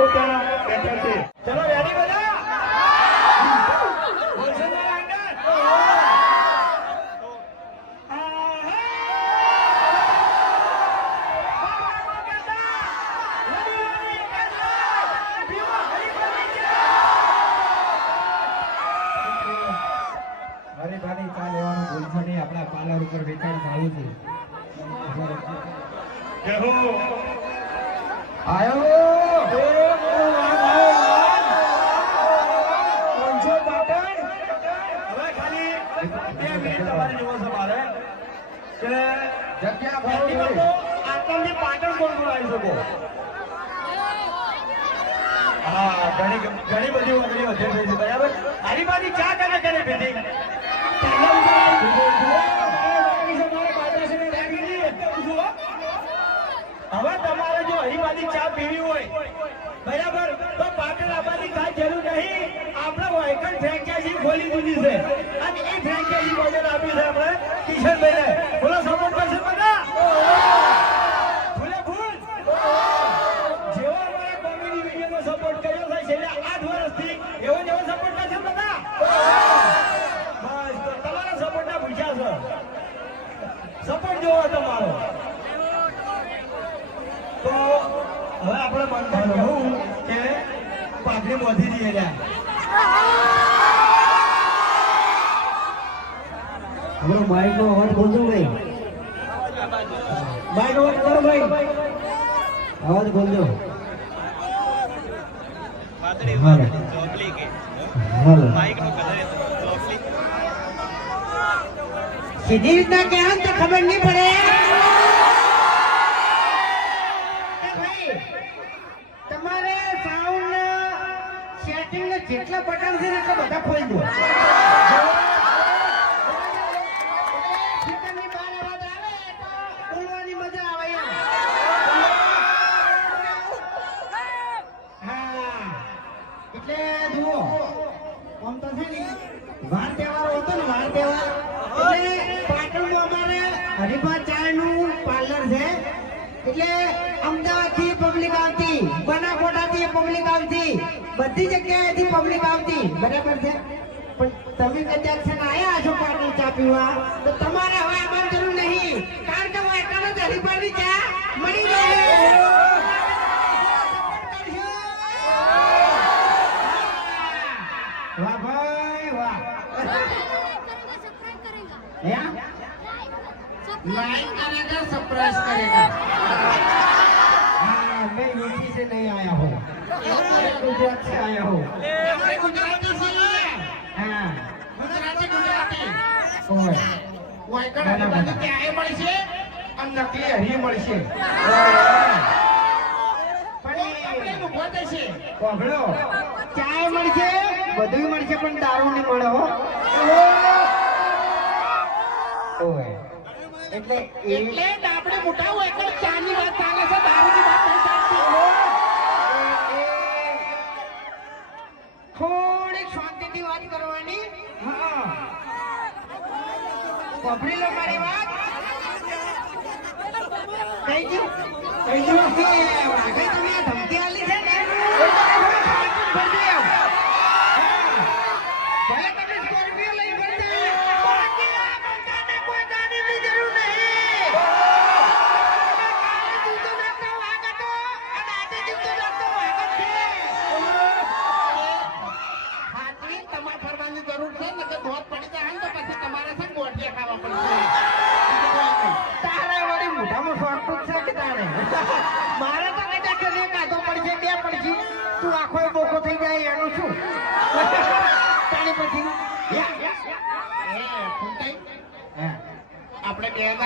Okay. હવે તમારે જો હરીબાદી ચા પીવી હોય, બરાબર, તો પાટણ આબાદી કાંઈ જરૂર નહીં. આપણે વાયકલ ફ્રેન્ચાઇઝી ખોલી દીધી છે અને એ ફ્રેન્ચાઇઝી બજાર આપી છે આપણે કિશનભાઈને બોલો સપોર્ટ કરશે બધા ભૂલે ભૂલ જેવો અમારા કોમેડી વિડીયોનો સપોર્ટ કર્યો છે છેલ્લા આઠ વર્ષથી. એવો જ એવો સપોર્ટ કરશે બધા? બસ, તો તમારા સપોર્ટના પૂછ્યા છો. સપોર્ટ જોવો તમારો. તો હવે આપણે મન હું કે પાઘડી મોધી દઈએ લ્યા આપણો નો અવાજ બોલજો ભાઈ બાઈક અવાજ કરો ભાઈ અવાજ બોલજો સીધી રીતના કહેવાય ને તો ખબર નહીં પડે. તમારે સાઉન્ડ સેટિંગ ને જેટલા બટન છે એટલા બધા ખોલી દો સ્પીકરની બહાર અવાજ આવે તો બોલવાની મજા આવે એમ. હા એટલે જુઓ આમ તો છે ને વાર તહેવાર હતો ને વાર તહેવાર એટલે પાટણમાં અમારે હરિભા ચાયનું પાર્લર છે એટલે અમદાવાદથી પબ્લિક આવતી અહીંયા પબ્લિક આવતી. બધી જગ્યાએથી પબ્લિક આવતી. બરાબર છે? પણ તમે કદાચ છે આવ્યા છો પાર્ટી ચા પીવા? તો તમારે હવે આવવાની જરૂર નહીં. કારણ કે હું એકલા જ હરિફાની ચા. મળી જાય વાહ કરેગા સરપ્રાઈઝ કરેગા करेगा हाँ मैं यूपी से नहीं आया हूँ मैं गुजरात से आया हूँ गुजराती से हाँ गुजराती गुजराती ઓય વાયકડ હરિભાની ચાય મળશે અને નકલી હરી મળશે પણ ઉભો થશે કોભળો ચાય મળશે બધું મળશે પણ દારૂ નહીં મળે હો ઓય એટલે એટલે આપણે મોટા હોય ચાની વાત ચાલે છે? દારૂની વાત નહીં ચાલતી. થોડીક શાંતિથી વાત કરવાની. હા. લો મારી વાત. કઈ ગયું? કઈ ગયું? તમે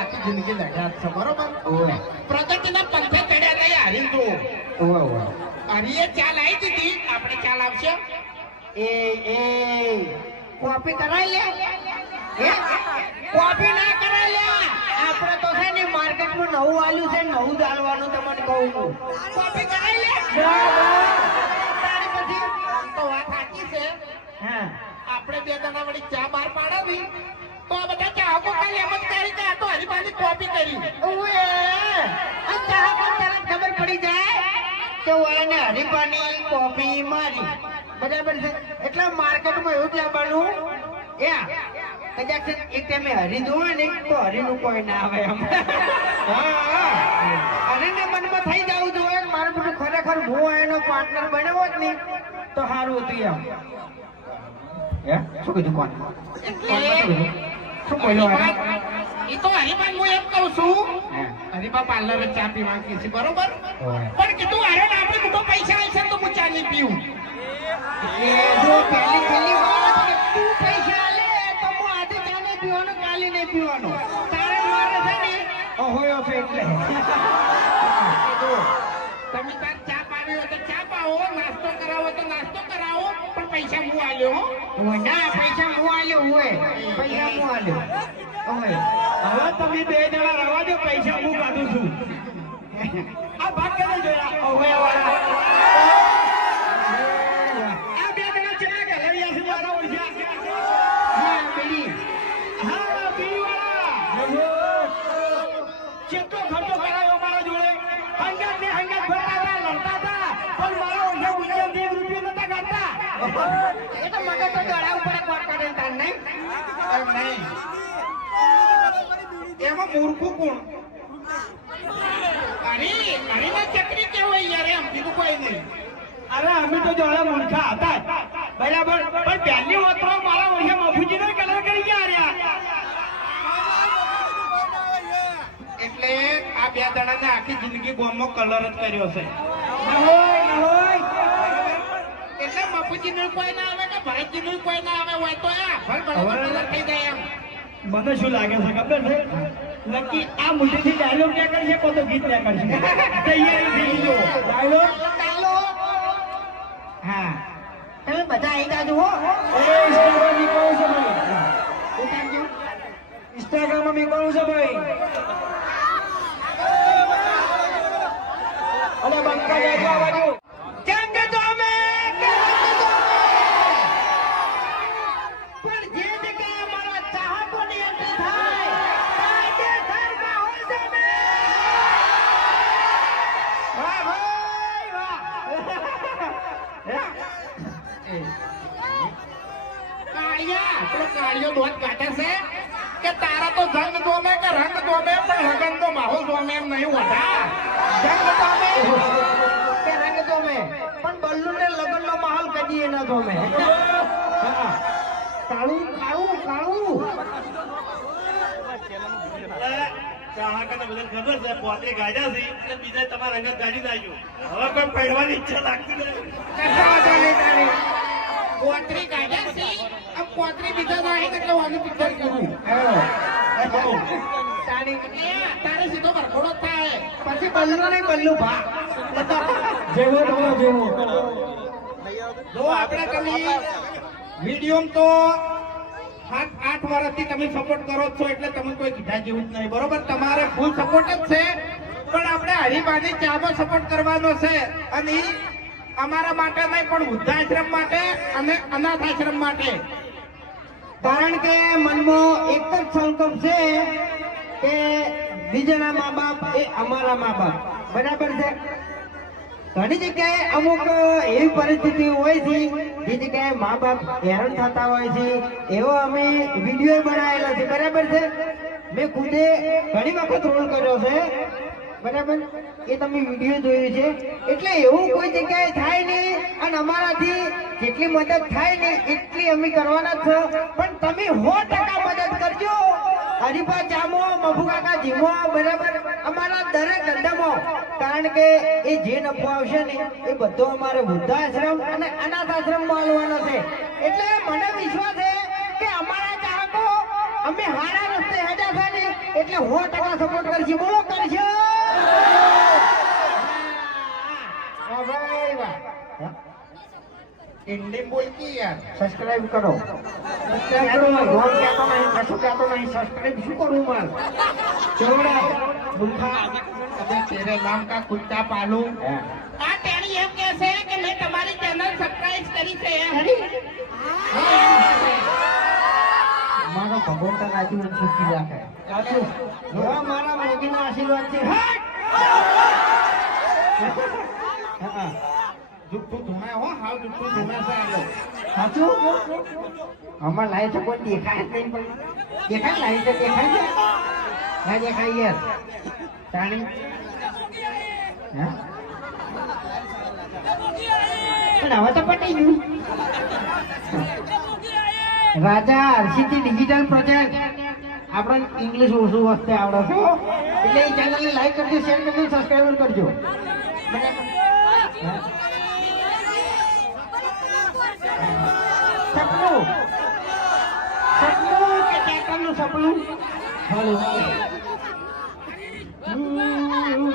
આખી જિંદગી લડ્યા છો બરોબર? પ્રગતિના પંથે ચડ્યા નહીં હારી તું હરીએ ચાલ આવી દીધી આપણે ચાલ આવશે? એ એ. કોપી કરાવી લે? કોપી ના કરાવી લે? આપણે તો છે ને માર્કેટમાં નવું આલ્યું છે નવું ચાલવાનું તમને કહું છું. કોપી કરાવી લે? તારી પછી તો વાત સાચી છે. હા. આપણે બે જણા વળી ચા બહાર પાડાવી. કોપી કરી. ઓએ આ પર તરત ખબર પડી જાય? કે ઓયાને હરીફાની કોપી મારી. બરાબર છે? એટલે માર્કેટમાં એવું લાવવાનું યા કદાચ એક ટાઈમે હરી જોવે ને તો હરીનું કોઈ ના આવે એમ. હા હરીને મનમાં થઈ જવું જોઈએ મારું બધું ખરેખર હું એનો પાર્ટનર બન્યો જ નહીં તો સારું હતું એમ. શું કીધું કોણ? શું બોલ્યો આ? તો હરીબા હું એમ કહું છું. હરીબા પાર્લર ચા છીએ બરોબર પણ કીધું અરે આપણે કીધું પૈસા આવશે તો હું ચા નહીં પીવું એ જો પહેલી પહેલી વાત કે તું પૈસા આલે તો હું આજે ચા નહીં પીવાનો કાલે નહીં પીવાનો તારે મારે છે ને અહોયો છે એટલે તમે તાર ચા પાવી હોય તો ચા પાવો નાસ્તો કરાવો તો નાસ્તો કરાવો પણ પૈસા હું આલ્યો હો ના પૈસા પૈસા હું આલ્યો ઓય. હવે તમે બે જણા રવા દો પૈસા હું કાઢું છું. કોટ નહીં? એમ. બરાબર. પણ પહેલી વસ્તુ મારા ઓળખ્યા મફુજી ને કલર કરી ગયા એટલે આ બે જણાને આખી જિંદગી ગોમમાં કલર જ કર્યો છે. ન હોય એટલે બાપુજી નું કોઈ ના આવે કે ભરતજી કોઈ ના આવે હોય તો આ ભર ભર થઈ જાય એમ. મને શું લાગે છે ખબર છે? નક્કી આ મુદ્દેથી ડાયલોગ ક્યાં કરશે? કો ગીત ક્યાં કરશે? તૈયારી થઈ ગયો ડાયલોગ હા. તમે બધા આવી જાજો હો એ ઇન્સ્ટાગ્રામ નીકળું છે ભાઈ? ઇન્સ્ટાગ્રામમાં નીકળું છે ભાઈ? અરે બંકા જાય આ બાજુ. કાળિયો દોત કાઢે છે? કે તારા તો જંગ ગમે કે રંગ ગમે પણ લગન તો માહોલ ગમે એમ નહીં હોતા જંગ ગમે કે રંગ ગમે પણ બલ્લુ ને લગન નો માહોલ કદી ન ગમે કાળું કાળું કાળું ચાહકોને ખબર છે પોતે ગાડ્યા છે બીજા તમારા રંગત ગાડી નાખ્યું. હવે કોઈ પહેરવાની ઈચ્છા લાગતી નથી. પોતરી કાઢે છે? પોતરી બીજા ના આવી એટલે વાનું પિક્ચર કરું. તારી સીધો કરખોડો થાય. પછી બલ્લુ નહીં બલ્લુ ભા. જેવો તમારો જેવો. જો આપણે તમે વીડિયો તો સાત આઠ વર્ષથી તમે સપોર્ટ કરો છો એટલે તમે કોઈ કીધા જેવું જ નહીં. બરોબર? તમારે ફૂલ સપોર્ટ જ છે. પણ આપણે હરિભાની ચામાં સપોર્ટ કરવાનો છે. અને અમારા માટે નહીં પણ વૃદ્ધાશ્રમ માટે અને અનાથ આશ્રમ માટે. કારણ કે મનમાં એક જ સંકલ્પ છે કે બીજાના મા બાપ એ અમારા મા બાપ. બરાબર છે? ઘણી જગ્યાએ અમુક એવી પરિસ્થિતિ હોય છે, જે જગ્યાએ મા બાપ હેરાન થતા હોય છે, એવો અમે વીડિયો બનાવેલા છે. બરાબર છે? મેં ખુદે ઘણી વખત રોલ કર્યો છે. બરાબર? એ તમે વીડિયો જોયું છે. એટલે એવું કોઈ જગ્યાએ થાય નહીં અને અમારાથી જેટલી મદદ થાય ને એટલી અમે કરવાના છો. પણ તમે સો ટકા મદદ કરજો. હરિભા જામો મભુકાકા જીમો, બરાબર? અમારા દરેક ધંધામાં કારણ કે એ જે નફો આવશે ને, એ બધો અમારે વૃદ્ધાશ્રમ અને અનાથ આશ્રમ મળવાનો છે. એટલે મને વિશ્વાસ છે કે અમારા ચાહકો, અમે હારા રસ્તે છે ને, એટલે સો ટકા સપોર્ટ કરશે. બોલો કરશે વાહ ભાઈ વાહ હિન્દી બોલતી યાર. સબસ્ક્રાઇબ કરો. સબસ્ક્રાઇબ કરો. ગોળ કહેતો નહીં કશું કહેતો નહીં. સબસ્ક્રાઇબ શું કરું મારે? ચોરા ભૂખા અબે તેરે નામ કા કુત્તા પાલુ? આ તેણી એમ કહે છે કે મેં તમારી ચેનલ સબસ્ક્રાઇબ કરી છે મારો ભગવાન તને આજીવન સુખી રાખે. સાચું મારા મોગીના આશીર્વાદ છે. હા જુઠ્ઠું ધુણે હો હાવ જુઠ્ઠું ધુણે છે સાચું? આમાં લાઈટ છે કોઈ દેખાય જ નહીં પણ દેખાય લાઈટ છે દેખાય છે. ના દેખાય યાર? તાણી? હા? પણ હવે તો પટી ગયું. રાજા હર્ષિથી ડિજિટલ પ્રોજેક્ટ આપણે ઇંગ્લિશ ઓછું વસ્તે આવડે છે એટલે એ ચેનલને લાઈક કરજો શેર કરજો સબસ્ક્રાઈબર કરજો. બરાબર હા. સપનું સપનું કે ચેતનનું સપનું હલો હમ,